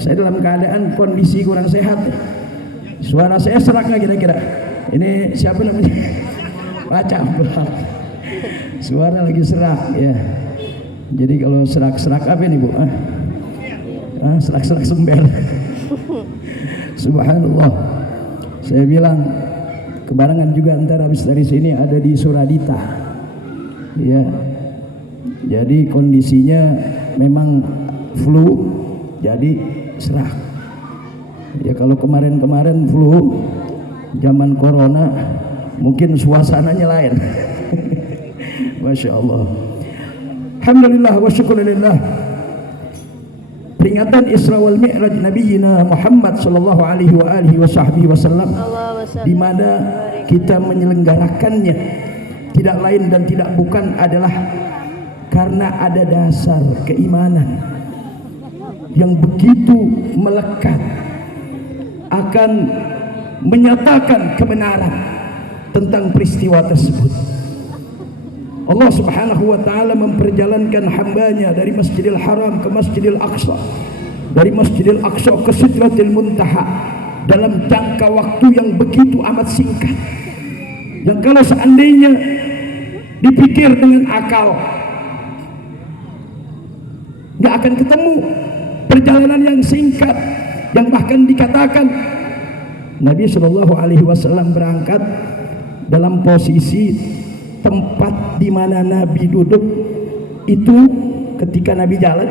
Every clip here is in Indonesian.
Saya dalam keadaan kondisi kurang sehat. Suara saya serak nggak kira-kira? Ini siapa namanya? Baca. Suara lagi serak ya. Jadi kalau serak-serak apa nih Bu? Serak-serak sembel. Subhanallah. Saya bilang kebarangan juga antara habis dari sini ada di Suradita. Ya. Jadi kondisinya memang flu, jadi serak. Ya kalau kemarin-kemarin flu zaman corona mungkin suasananya lain. Masya Allah. Alhamdulillah wa syukurillah. Peringatan Isra wal Mi'raj Nabiyina Muhammad sallallahu alaihi wa alihi wasallam, di mana kita menyelenggarakannya tidak lain dan tidak bukan adalah karena ada dasar keimanan yang begitu melekat akan menyatakan kebenaran tentang peristiwa tersebut. Allah Subhanahu wa ta'ala memperjalankan hambanya dari Masjidil Haram ke Masjidil Aqsa, dari Masjidil Aqsa ke Sidratil Muntaha dalam jangka waktu yang begitu amat singkat, yang kalau seandainya dipikir dengan akal nggak akan ketemu perjalanan yang singkat, yang bahkan dikatakan Nabi Shallallahu Alaihi Wasallam berangkat dalam posisi tempat di mana Nabi duduk itu ketika Nabi jalan,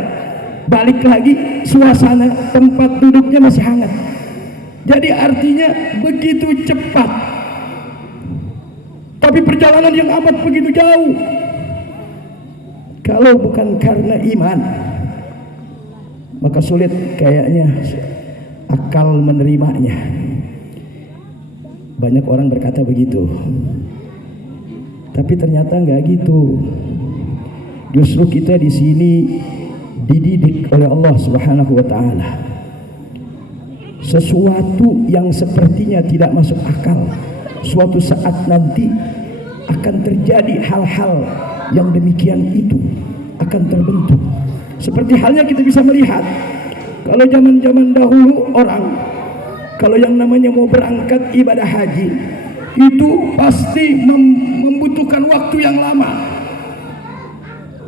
balik lagi suasana tempat duduknya masih hangat. Jadi artinya begitu cepat, tapi perjalanan yang amat begitu jauh. Kalau bukan karena iman, maka sulit kayaknya akal menerimanya. Banyak orang berkata begitu. Tapi ternyata nggak gitu. Justru kita di sini dididik oleh Allah Subhanahu wa ta'ala. Sesuatu yang sepertinya tidak masuk akal, suatu saat nanti akan terjadi hal-hal yang demikian itu akan terbentuk. Seperti halnya kita bisa melihat kalau zaman-zaman dahulu orang, kalau yang namanya mau berangkat ibadah haji itu pasti membutuhkan waktu yang lama,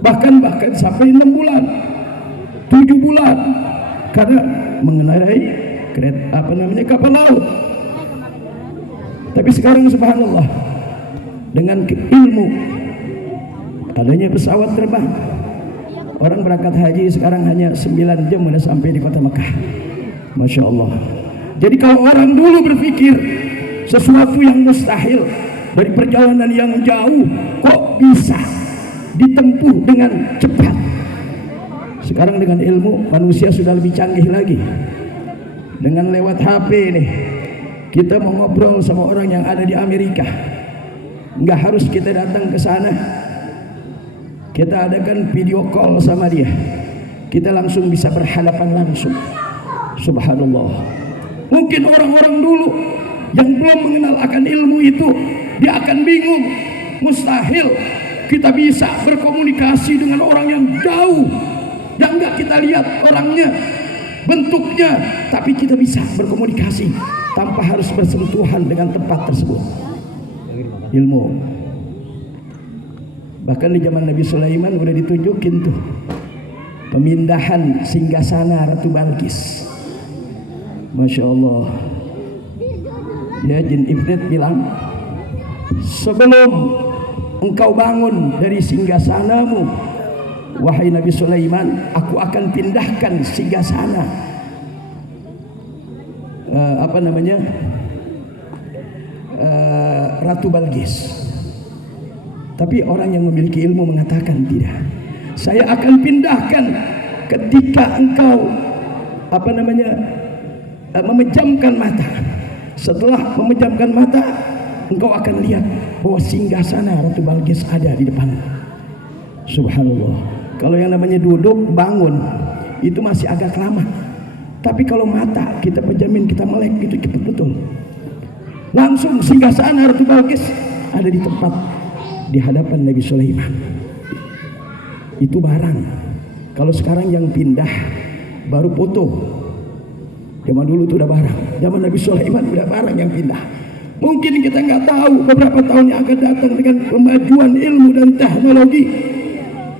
bahkan sampai 6 bulan 7 bulan karena mengendarai kapal laut. Tapi sekarang subhanallah, dengan ilmu adanya pesawat terbang, orang berangkat haji sekarang hanya 9 jam sudah sampai di kota Mekah. Masya Allah. Jadi kalau orang dulu berpikir sesuatu yang mustahil dari perjalanan yang jauh kok bisa ditempuh dengan cepat. Sekarang dengan ilmu manusia sudah lebih canggih lagi. Dengan lewat HP nih, kita mau ngobrol sama orang yang ada di Amerika, nggak harus kita datang ke sana. Kita adakan video call sama dia, kita langsung bisa berhadapan langsung. Subhanallah. Mungkin orang-orang dulu yang belum mengenal akan ilmu itu, dia akan bingung. Mustahil kita bisa berkomunikasi dengan orang yang jauh, yang nggak kita lihat orangnya, bentuknya, tapi kita bisa berkomunikasi tanpa harus bersentuhan dengan tempat tersebut. Ilmu. Bahkan di zaman Nabi Sulaiman udah ditunjukin tuh pemindahan singgasana Ratu Balqis. Masya Allah. Ya, jin iblis bilang, sebelum engkau bangun dari singgasanamu, wahai Nabi Sulaiman, aku akan pindahkan singgasana Ratu Balqis. Tapi orang yang memiliki ilmu mengatakan tidak. Saya akan pindahkan ketika engkau memejamkan mata. Setelah memejamkan mata, engkau akan lihat bahwa singgasana Ratu Balqis ada di depan. Subhanallah. Kalau yang namanya duduk bangun itu masih agak lama. Tapi kalau mata kita pejamin, kita melek, itu cepat betul. Langsung singgasana Ratu Balqis ada di tempat di hadapan Nabi Sulaiman. Itu barang. Kalau sekarang yang pindah baru foto, Zaman dulu itu udah barang, zaman Nabi Sulaiman udah barang yang pindah. Mungkin kita nggak tahu beberapa tahun yang akan datang dengan kemajuan ilmu dan teknologi,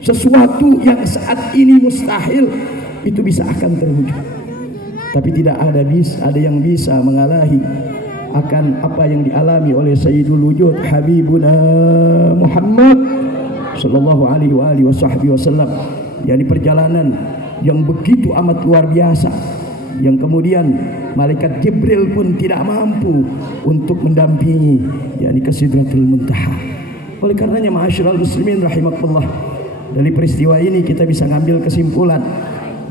sesuatu yang saat ini mustahil itu bisa akan terwujud. Tapi tidak ada yang bisa mengalahi akan apa yang dialami oleh Sayyidul Wujud Habibuna Muhammad sallallahu alaihi wasallam, yakni perjalanan yang begitu amat luar biasa, yang kemudian malaikat Jibril pun tidak mampu untuk mendampingi, yakni ke Sidratul Muntaha. Oleh karenanya ma'asyiral muslimin rahimakumullah, dari peristiwa ini kita bisa ngambil kesimpulan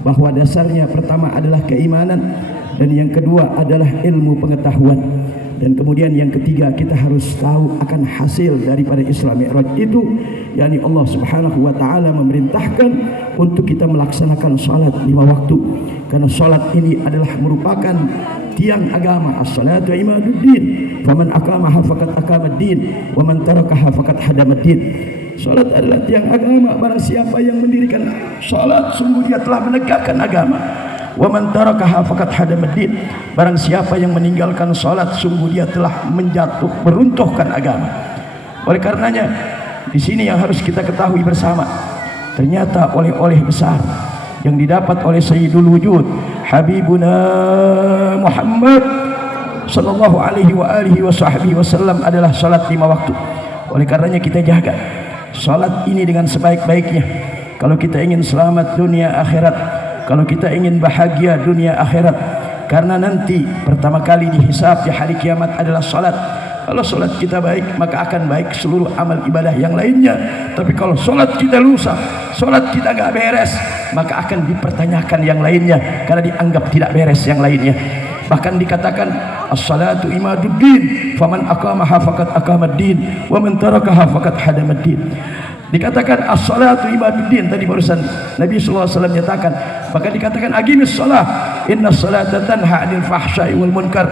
bahwa dasarnya pertama adalah keimanan, dan yang kedua adalah ilmu pengetahuan, dan kemudian yang ketiga kita harus tahu akan hasil daripada Isra Mi'raj itu, yakni Allah Subhanahu wa taala memerintahkan untuk kita melaksanakan salat 5 waktu, karena salat ini adalah merupakan tiang agama. As-salatu imaduddin, faman aqamaha faqad aqamaddin, wa man tarakaha faqad hadamaddin. Salat adalah tiang agama, barang siapa yang mendirikan salat sungguh dia telah menegakkan agama. Wa man tarakaha faqad hadamaddin, barang siapa yang meninggalkan salat sungguh dia telah meruntuhkan agama. Oleh karenanya di sini yang harus kita ketahui bersama, ternyata oleh-oleh besar yang didapat oleh Sayyidul Wujud Habibuna Muhammad sallallahu alaihi wasallam adalah salat 5 waktu. Oleh karenanya kita jaga salat ini dengan sebaik-baiknya kalau kita ingin selamat dunia akhirat, kalau kita ingin bahagia dunia akhirat. Karena nanti pertama kali dihisab di hari kiamat adalah salat. Kalau salat kita baik, maka akan baik seluruh amal ibadah yang lainnya. Tapi kalau salat kita rusak, salat kita gak beres, maka akan dipertanyakan yang lainnya, karena dianggap tidak beres yang lainnya. Bahkan dikatakan as-salatu imaduddin, faman aqamaha faqad aqamaddin, wa man tarakaha faqad hadamaddin. Dikatakan as-salatu imaduddin, tadi barusan Nabi sallallahu alaihi wasallam nyatakan. Bahkan dikatakan aqimis shalah, innas salata tanha 'anil fahsya'i wal munkar.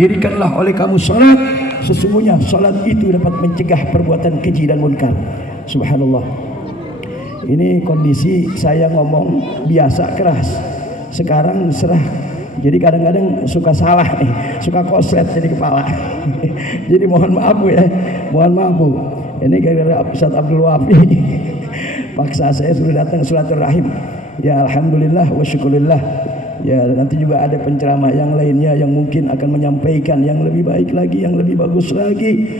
Dirikanlah oleh kamu salat, sesungguhnya salat itu dapat mencegah perbuatan keji dan munkar. Subhanallah. Ini kondisi saya ngomong biasa keras, sekarang serah. Jadi kadang-kadang suka salah nih, suka koslet jadi kepala. Jadi mohon maaf Bu ya, mohon maaf Bu. Ini gara-gara Ustaz Abdul Wafi paksa saya sudah datang silaturahim. Ya alhamdulillah wa syukurillah. Ya nanti juga ada penceramah yang lainnya yang mungkin akan menyampaikan yang lebih baik lagi, yang lebih bagus lagi.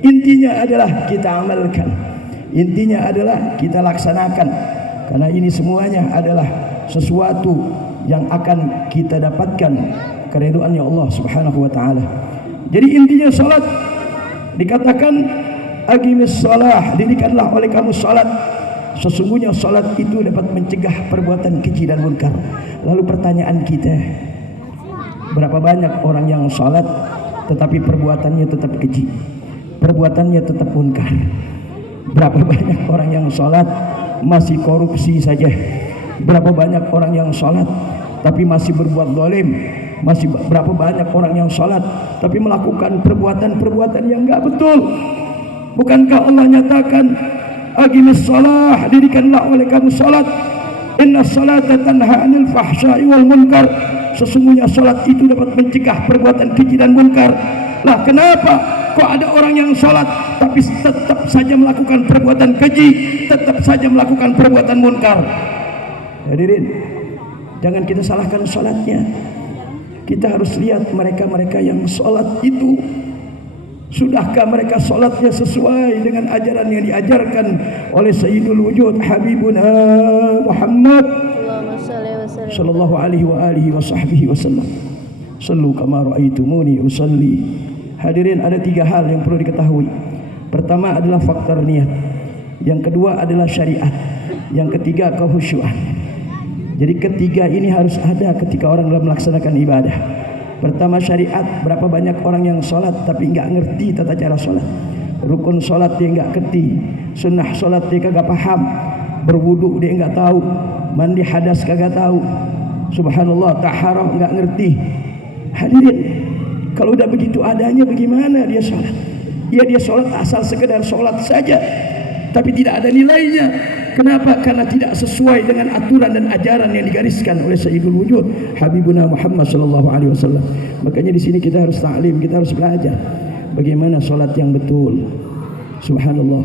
Intinya adalah kita amalkan, intinya adalah kita laksanakan, karena ini semuanya adalah sesuatu yang akan kita dapatkan keridhaan Allah Subhanahu wa taala. Jadi intinya salat, dikatakan aqimis shalah, dirikanlah oleh kamu salat, sesungguhnya salat itu dapat mencegah perbuatan keji dan munkar. Lalu pertanyaan kita, berapa banyak orang yang salat tetapi perbuatannya tetap keji, perbuatannya tetap munkar? Berapa banyak orang yang salat masih korupsi saja? Berapa banyak orang yang salat tapi masih berbuat zalim? Masih berapa banyak orang yang salat tapi melakukan perbuatan-perbuatan yang enggak betul? Bukankah Allah nyatakan aqimis shalah, dirikanlah oleh kamu salat, innas salata tanha 'anil fahsya'i wal munkar, sesungguhnya salat itu dapat mencegah perbuatan keji dan munkar. Lah kenapa kok ada orang yang salat tapi tetap saja melakukan perbuatan keji, tetap saja melakukan perbuatan munkar? Hadirin, jangan kita salahkan salatnya. Kita harus lihat mereka-mereka yang salat itu, sudahkah mereka salatnya sesuai dengan ajaran yang diajarkan oleh Sayyidul Wujud Habibuna Muhammad sallallahu alaihi wasallam. Sallu kama ra'aitumuni usalli. Hadirin, ada 3 hal yang perlu diketahui. Pertama adalah faktor niat, yang kedua adalah syariat, yang ketiga kehusyuan. Jadi ketiga ini harus ada ketika orang dalam melaksanakan ibadah. Pertama syariat, berapa banyak orang yang sholat tapi nggak ngerti tata cara sholat. Rukun sholat dia nggak ngerti, sunnah sholat dia kagak paham, berwudu dia nggak tahu, mandi hadas kagak tahu, subhanallah taharah nggak ngerti. Hadirin, kalau udah begitu adanya bagaimana dia sholat? Ya dia sholat asal sekedar sholat saja, tapi tidak ada nilainya. Kenapa? Karena tidak sesuai dengan aturan dan ajaran yang digariskan oleh Sayyidul Wujud Habibuna Muhammad sallallahu alaihi wasallam. Makanya di sini kita harus ta'lim, kita harus belajar bagaimana salat yang betul. Subhanallah.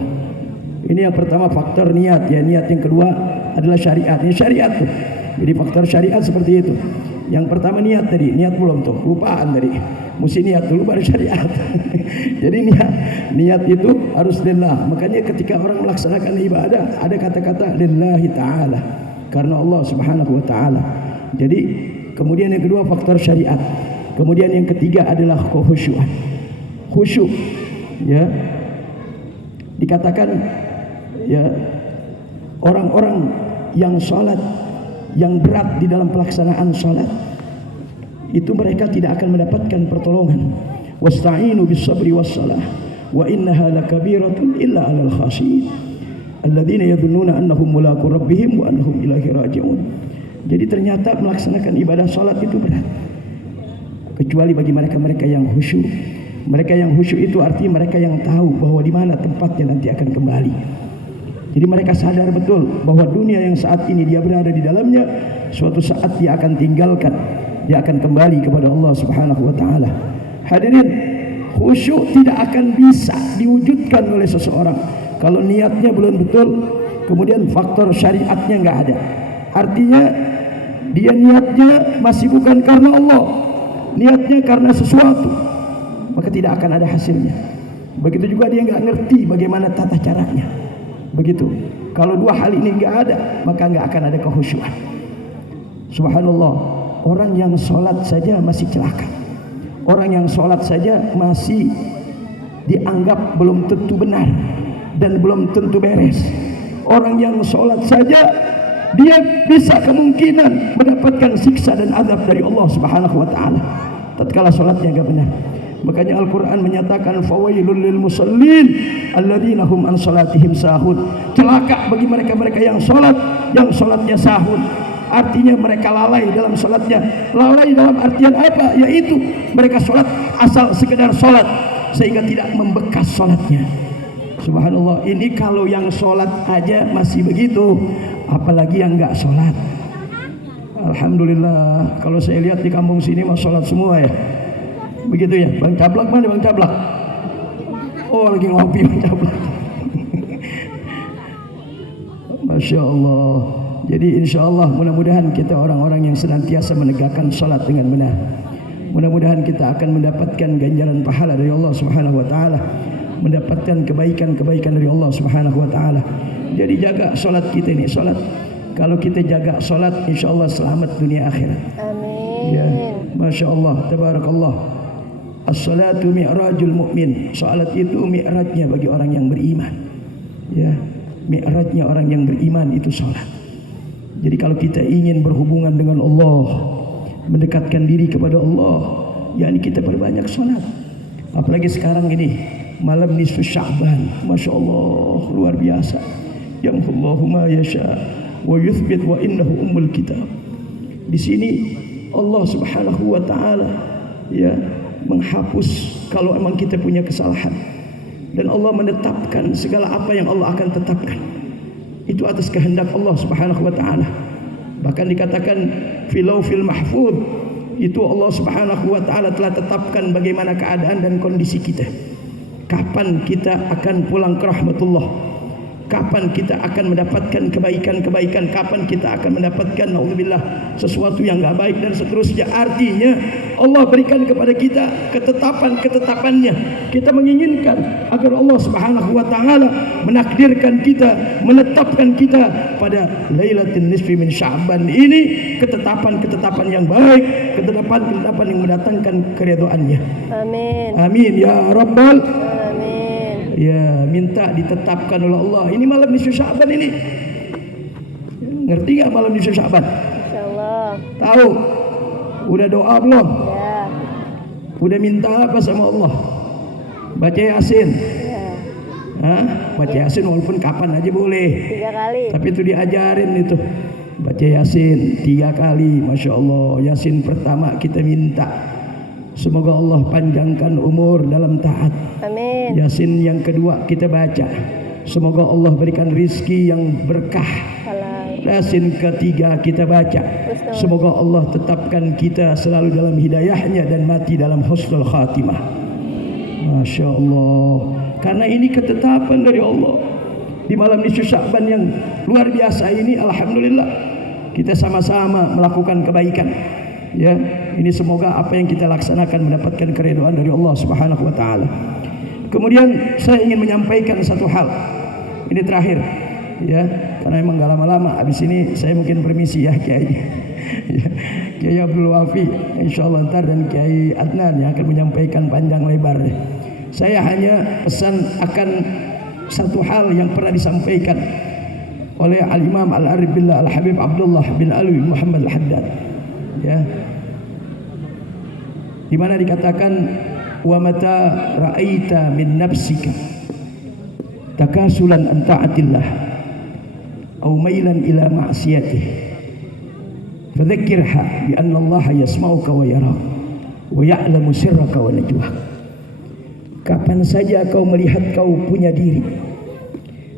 Ini yang pertama faktor niat ya. Niat yang kedua adalah syariat. Ini syariat tuh. Jadi faktor syariat seperti itu. Yang pertama niat tadi, niat belum tuh, lupaan tadi. Mesti niat dulu baru syariat. Jadi niat itu harus lillah. Makanya ketika orang melaksanakan ibadah ada kata-kata lillahi ta'ala, karena Allah subhanahu wa ta'ala. Jadi kemudian yang kedua faktor syariat. Kemudian yang ketiga adalah khusyuan. Khusyuk ya. Dikatakan ya, orang-orang yang sholat yang berat di dalam pelaksanaan sholat itu mereka tidak akan mendapatkan pertolongan. Wasta'inu bis sabri was salah wa innaha lakabiratun illa 'alal khashiyin alladzina yadhunnuna annahum mulaqu rabbihim wa annahum ilaihi raji'un. Jadi ternyata melaksanakan ibadah sholat itu berat, kecuali bagi mereka-mereka yang khusyuk. Mereka yang khusyuk itu artinya mereka yang tahu bahwa di mana tempatnya nanti akan kembali. Jadi mereka sadar betul bahwa dunia yang saat ini dia berada di dalamnya, suatu saat dia akan tinggalkan, dia akan kembali kepada Allah Subhanahu wa taala. Hadirin, khusyuk tidak akan bisa diwujudkan oleh seseorang kalau niatnya belum betul, kemudian faktor syariatnya enggak ada. Artinya dia niatnya masih bukan karena Allah, niatnya karena sesuatu, maka tidak akan ada hasilnya. Begitu juga dia enggak ngerti bagaimana tata caranya. Begitu. Kalau dua hal ini enggak ada, maka enggak akan ada kekhusyuan. Subhanallah, orang yang sholat saja masih celaka. Orang yang sholat saja masih dianggap belum tentu benar dan belum tentu beres. Orang yang sholat saja dia bisa kemungkinan mendapatkan siksa dan azab dari Allah Subhanahu wa taala tatkala sholatnya enggak benar. Makanya Al-Quran menyatakan fawailul lil musallin alladzina hum an salatihim sahun. Celaka bagi mereka-mereka yang sholatnya sahun. Artinya mereka lalai dalam sholatnya. Lalai dalam artian apa? Yaitu mereka sholat asal sekedar sholat sehingga tidak membekas sholatnya. Subhanallah, ini kalau yang sholat aja masih begitu, apalagi yang enggak sholat. Alhamdulillah, kalau saya lihat di kampung sini mah sholat semua ya. Begitu ya, Bang Cablak mana Bang Cablak? Oh lagi ngopi Bang Cablak. Masya Allah. Jadi insya Allah mudah-mudahan kita orang-orang yang senantiasa menegakkan salat dengan benar. Mudah-mudahan kita akan mendapatkan ganjaran pahala dari Allah Subhanahu wa taala, mendapatkan kebaikan-kebaikan dari Allah Subhanahu wa taala. Jadi jaga salat kita ini, salat. Kalau kita jaga salat, insya Allah selamat dunia akhirat. Amin. Ya, Masya Allah, tabarakallah. As-salatu mi'rajul mu'min. Salat itu mi'rajnya bagi orang yang beriman. Ya, mi'rajnya orang yang beriman itu salat. Jadi kalau kita ingin berhubungan dengan Allah, mendekatkan diri kepada Allah, yakni kita perbanyak salat. Apalagi sekarang ini malam nisfu Sya'ban, Masya Allah, luar biasa. Yamhullahu ma yasha wa yuthbit wa innahu ummul kitab. Di sini Allah Subhanahu wa taala ya menghapus kalau memang kita punya kesalahan, dan Allah menetapkan segala apa yang Allah akan tetapkan itu atas kehendak Allah Subhanahu wa taala. Bahkan dikatakan fil mahfuz, itu Allah Subhanahu wa taala telah tetapkan bagaimana keadaan dan kondisi kita, kapan kita akan pulang ke rahmatullah, kapan kita akan mendapatkan kebaikan-kebaikan, kapan kita akan mendapatkan naudzubillah sesuatu yang enggak baik dan seterusnya. Artinya Allah berikan kepada kita ketetapan-ketetapannya. Kita menginginkan agar Allah Subhanahu wa taala menakdirkan kita, menetapkan kita pada Lailatul Nisfi min Sya'ban ini ketetapan-ketetapan yang baik, ketetapan-ketetapan yang mendatangkan keridhaannya. Amin. Amin ya rabbal alamin. Ya, minta ditetapkan oleh Allah. Ini malam nisfu Sya'ban ini. Ngerti enggak malam nisfu Sya'ban? Insyaallah. Tahu? Udah doa belum? Ya. Udah minta apa sama Allah? Baca Yasin. Ya. Hah? Baca Yasin walaupun kapan aja boleh. 3 kali. Tapi itu diajarin itu. Baca Yasin 3 kali. Masya Allah. Yasin pertama kita minta semoga Allah panjangkan umur dalam taat. Amin. Yasin yang kedua kita baca Semoga Allah berikan rizki yang berkah. Yasin ketiga kita baca, semoga Allah tetapkan kita selalu dalam hidayahnya dan mati dalam husnul khatimah. Masya Allah, karena ini ketetapan dari Allah. Di malam nisfu Sya'ban yang luar biasa ini, alhamdulillah kita sama-sama melakukan kebaikan. Ya, ini semoga apa yang kita laksanakan mendapatkan keridhaan dari Allah Subhanahu wa taala. Kemudian saya ingin menyampaikan satu hal. Ini terakhir, ya, karena emang gak lama-lama. Habis ini saya mungkin permisi ya Kiai. Kiai Abdul Wafi, insyaallah ntar, dan Kiai Adnan yang akan menyampaikan panjang lebar. Saya hanya pesan akan satu hal yang pernah disampaikan oleh Al-Imam Al-Arif Billah Al-Habib Abdullah bin Alwi Muhammad Al-Haddad, ya, di mana dikatakan, wa mata ra'aita min nafsika takasulan an ta'atillah aw mailan ila ma'siyatih fadzakkirha bi anna Allah yasma'uka wa yarak wa ya'lamu sirraka wa najwak. Kapan saja kau melihat kau punya diri,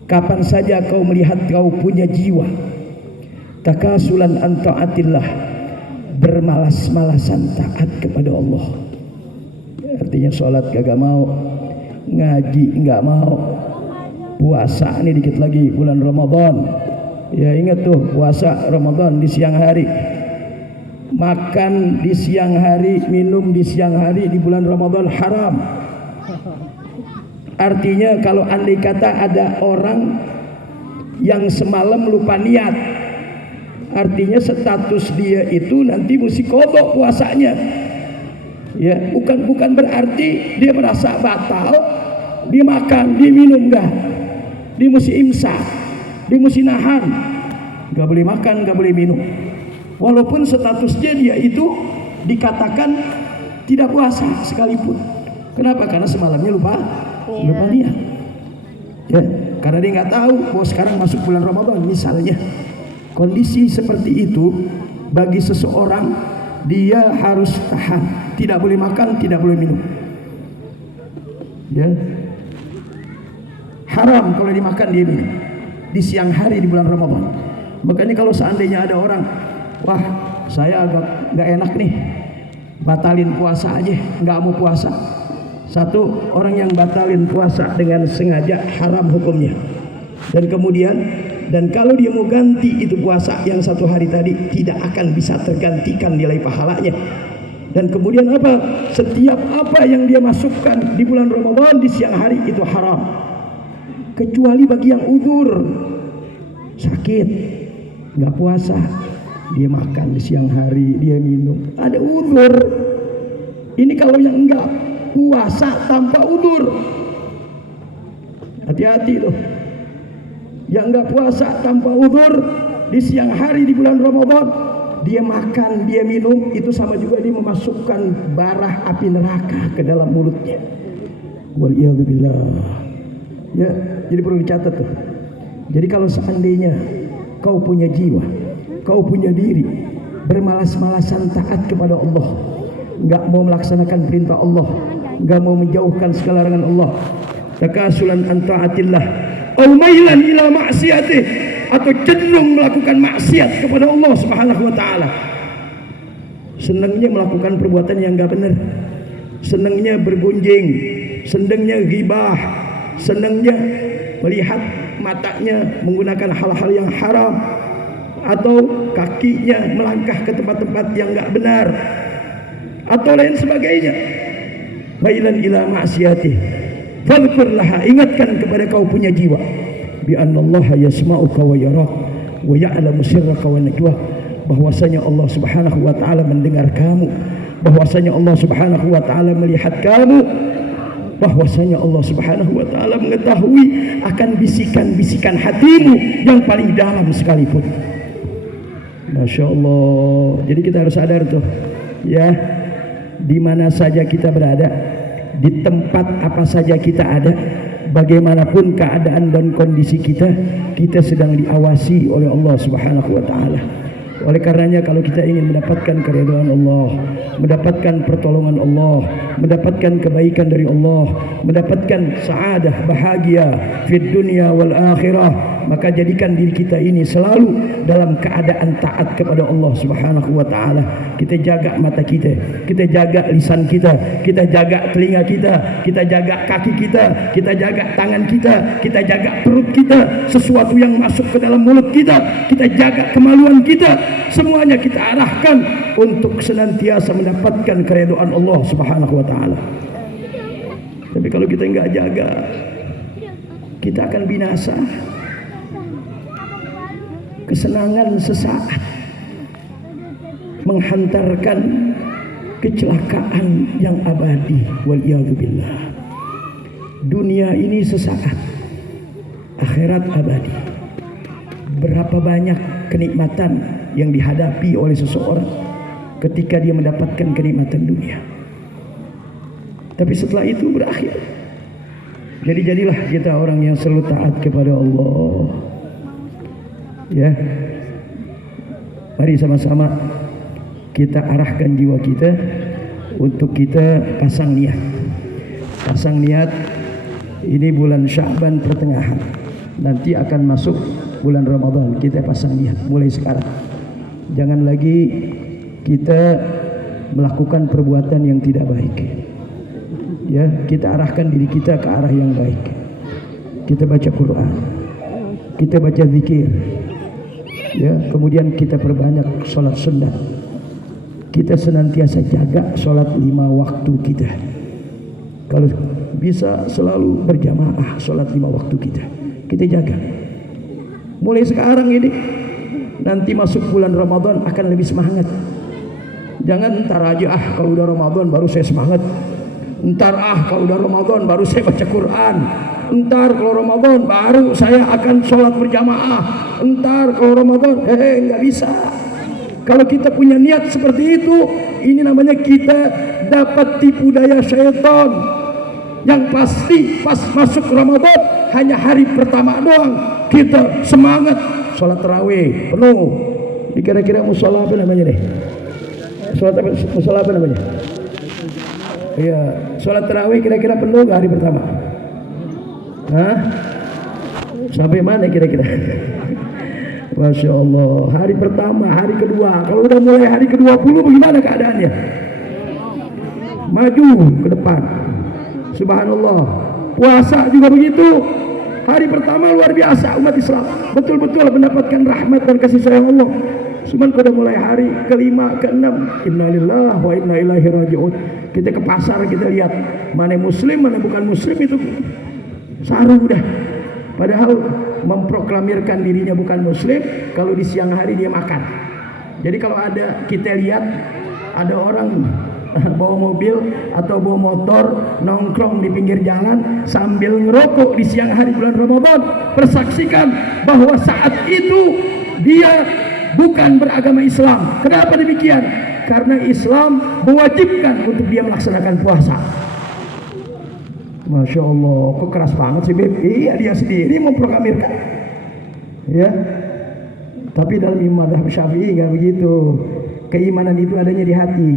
kapan saja kau melihat kau punya jiwa takasulan an ta'atillah, bermalas-malasan taat kepada Allah. Artinya sholat kagak mau, ngaji enggak mau, puasa ini dikit lagi bulan Ramadan. Ya ingat tuh, puasa Ramadan di siang hari, makan di siang hari, minum di siang hari di bulan Ramadan haram. Artinya kalau andai kata ada orang yang semalam lupa niat, artinya status dia itu nanti mesti kodok puasanya. Ya, bukan berarti dia merasa batal, dia makan, dia minum, enggak. Dia mesti imsak, dia mesti nahan, enggak boleh makan, enggak boleh minum. Walaupun statusnya dia itu dikatakan tidak puasa sekalipun. Kenapa? Karena semalamnya lupa niat. Ya, karena dia nggak tahu bahwa sekarang masuk bulan Ramadan misalnya. Kondisi seperti itu bagi seseorang, dia harus tahan, tidak boleh makan, tidak boleh minum. Ya, haram kalau dimakan dia minum di siang hari di bulan Ramadan. Makanya kalau seandainya ada orang, wah saya agak nggak enak nih, batalin puasa aja, nggak mau puasa. Satu, orang yang batalin puasa dengan sengaja haram hukumnya. Dan kemudian, dan kalau dia mau ganti itu puasa yang satu hari tadi, tidak akan bisa tergantikan nilai pahalanya. Dan kemudian apa? Setiap apa yang dia masukkan di bulan Ramadan di siang hari itu haram. Kecuali bagi yang udzur, sakit, nggak puasa, dia makan di siang hari, dia minum, ada udzur. Ini kalau yang enggak puasa tanpa udzur, hati-hati loh. Yang enggak puasa tanpa udzur di siang hari di bulan Ramadan, dia makan, dia minum, itu sama juga dia memasukkan bara api neraka ke dalam mulutnya. Waliyadzubillah. Ya, jadi perlu dicatat tuh. Jadi kalau seandainya kau punya jiwa, kau punya diri, bermalas-malasan taat kepada Allah, enggak mau melaksanakan perintah Allah, enggak mau menjauhkan segala larangan Allah, takasulan an taatillah au mailan ila ma'siyatih, atau cenderung melakukan maksiat kepada Allah Subhanahu wa taala. Senangnya melakukan perbuatan yang enggak benar, senangnya bergunjing, senangnya ghibah, senangnya melihat matanya menggunakan hal-hal yang haram, atau kakinya melangkah ke tempat-tempat yang enggak benar, atau lain sebagainya. Mailan ila ma'siyatih fadhkurlaha, ingatkan kepada kau punya jiwa, bi annallaha yasma'uka wa yarak wa ya'lamu sirraka wa najwak, bahwasanya Allah Subhanahu wa taala mendengar kamu, bahwasanya Allah Subhanahu wa taala melihat kamu, bahwasanya Allah Subhanahu wa taala mengetahui akan bisikan-bisikan hatimu yang paling dalam sekalipun. Masya Allah. Jadi kita harus sadar tuh, ya, di mana saja kita berada, di tempat apa saja kita ada, bagaimanapun keadaan dan kondisi kita, kita sedang diawasi oleh Allah Subhanahu wa taala. Oleh karenanya kalau kita ingin mendapatkan keridhaan Allah, mendapatkan pertolongan Allah, mendapatkan kebaikan dari Allah, mendapatkan saadah, bahagia fid dunya wal akhirah, maka jadikan diri kita ini selalu dalam keadaan taat kepada Allah Subhanahu wa taala. Kita jaga mata kita jaga lisan kita jaga telinga kita jaga kaki kita jaga tangan kita jaga perut kita, sesuatu yang masuk ke dalam mulut kita jaga kemaluan kita. Semuanya kita arahkan untuk senantiasa mendapatkan keridhaan Allah Subhanahu wa taala. Tapi kalau kita enggak jaga, kita akan binasa. Kesenangan sesaat menghantarkan kecelakaan yang abadi. Waliyadzubillah. Dunia ini sesaat, akhirat abadi. Berapa banyak kenikmatan yang dihadapi oleh seseorang ketika dia mendapatkan kenikmatan dunia, tapi setelah itu berakhir. Jadi jadilah kita orang yang selalu taat kepada Allah. Ya, mari sama-sama kita arahkan jiwa kita untuk kita pasang niat. Pasang niat, ini bulan Sya'ban pertengahan, nanti akan masuk bulan Ramadan. Kita pasang niat mulai sekarang. Jangan lagi kita melakukan perbuatan yang tidak baik. Ya, kita arahkan diri kita ke arah yang baik. Kita baca Quran, kita baca zikir. Ya, kemudian kita perbanyak sholat sunnah. Kita senantiasa jaga sholat 5 waktu kita. Kalau bisa selalu berjamaah sholat 5 waktu kita jaga. Mulai sekarang ini, nanti masuk bulan Ramadan akan lebih semangat. Jangan ntar aja, kalau udah Ramadan baru saya semangat. Ntar kalau udah Ramadan baru saya baca Quran. Ntar kalau Ramadan baru saya akan sholat berjamaah. Ntar kalau Ramadan, nggak bisa. Kalau kita punya niat seperti itu, ini namanya kita dapat tipu daya syaitan. Yang pasti pas masuk Ramadan, hanya hari pertama doang kita semangat sholat tarawih penuh. Kira-kira musola apa namanya deh? Musola apa namanya? Iya, sholat tarawih kira-kira penuh gak hari pertama? Hah? Sampai mana kira-kira? Masya Allah. Hari pertama, hari kedua. Kalau udah mulai hari ke-20 bagaimana keadaannya? Maju ke depan. Subhanallah. Puasa juga begitu. Hari pertama luar biasa umat Islam, betul-betul mendapatkan rahmat dan kasih sayang Allah. Cuman kalau mulai hari kelima, keenam, innalillahi wa inna ilaihi raji'un. Kita ke pasar, kita lihat mana muslim, mana bukan muslim, itu saru udah. Padahal memproklamirkan dirinya bukan muslim, kalau di siang hari dia makan. Jadi kalau ada, kita lihat ada orang bawa mobil atau bawa motor nongkrong di pinggir jalan sambil ngerokok di siang hari bulan Ramadan, persaksikan bahwa saat itu dia bukan beragama Islam. Kenapa demikian? Karena Islam mewajibkan untuk dia melaksanakan puasa. Masya Allah, kok keras banget sih Beb? Iya, dia sendiri memproklamirkan. Ya, tapi dalam mazhab Syafi'i nggak begitu. Keimanan itu adanya di hati.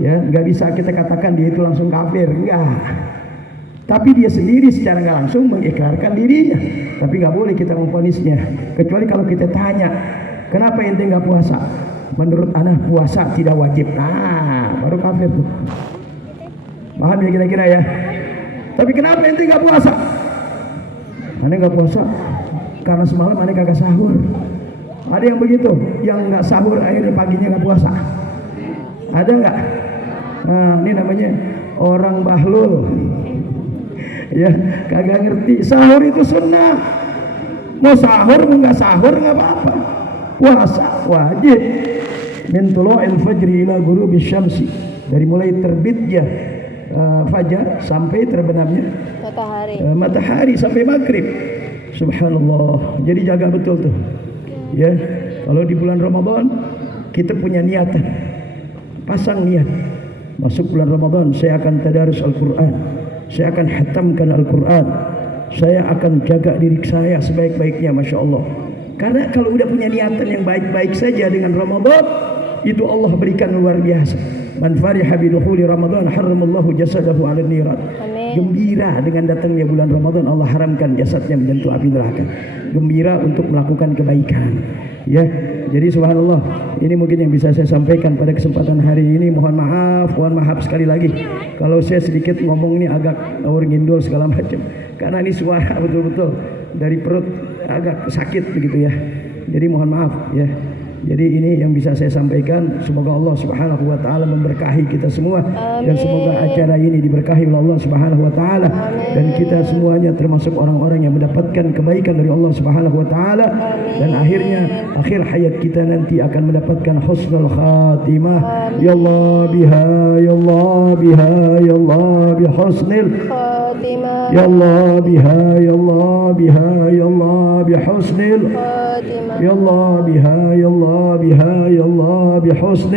Ya, nggak bisa kita katakan dia itu langsung kafir, enggak. Tapi dia sendiri secara nggak langsung mengikrarkan dirinya. Tapi nggak boleh kita memvonisnya. Kecuali kalau kita tanya, kenapa ente nggak puasa? Menurut anak puasa tidak wajib. Nah, baru kafir tuh. Paham ya kira-kira ya? Tapi kenapa ente nggak puasa? Aneh nggak puasa karena semalam aneh kagak sahur. Ada yang begitu, yang nggak sahur akhirnya paginya nggak puasa. Ada nggak? Nah, ini namanya orang bahlul. Ya, kagak ngerti. Sahur itu sunnah. Mau sahur mau nggak sahur nggak apa-apa. Puasa wajib. Min tulu'il fajri ila ghurubisy syamsi. Dari mulai terbitnya fajar sampai terbenamnya matahari sampai maghrib. Subhanallah. Jadi jaga betul tuh. Ya, kalau di bulan Ramadan kita punya niatan. Pasang niat. Masuk bulan Ramadan saya akan tadarus Al-Quran, saya akan hatamkan Al-Quran, saya akan jaga diri saya sebaik-baiknya. Masya Allah. Karena kalau udah punya niatan yang baik-baik saja dengan Ramadan, itu Allah berikan luar biasa. Man fariha bi dukhuli Ramadan haramallahu jasadahu 'ala niran. Gembira dengan datangnya bulan Ramadan, Allah haramkan jasadnya menyentuh api neraka. Gembira untuk melakukan kebaikan. Ya, jadi subhanallah, ini mungkin yang bisa saya sampaikan pada kesempatan hari ini. Mohon maaf sekali lagi kalau saya sedikit ngomong ini agak ngawur ngindul segala macam, karena ini suara betul-betul dari perut agak sakit begitu ya. Jadi mohon maaf ya. Jadi ini yang bisa saya sampaikan. Semoga Allah Subhanahu wa taala memberkahi kita semua. Amin. Dan semoga acara ini diberkahi oleh Allah Subhanahu wa taala. Dan kita semuanya termasuk orang-orang yang mendapatkan kebaikan dari Allah Subhanahu wa taala. Dan akhirnya akhir hayat kita nanti akan mendapatkan husnul khatimah. Ya Allah biha, ya Allah biha, ya Allah bi husnil khatimah. Ya Allah biha, ya Allah biha, ya Allah bi husnil khatimah. Ya Allah biha, ya Allah بها يا الله بحسن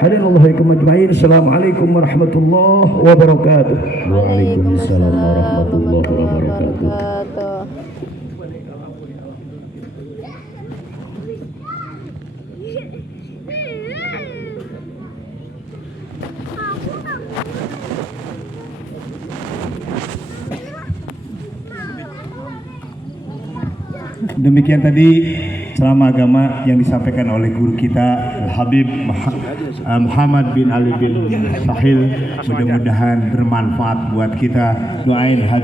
حلال الله عليكم أجمعين. السلام عليكم ورحمة الله وبركاته. وعليكم السلام ورحمة الله وبركاته. Demikian tadi ceramah agama yang disampaikan oleh guru kita Al-Habib Muhammad bin Ali bin Sahil. Mudah-mudahan bermanfaat buat kita. Doain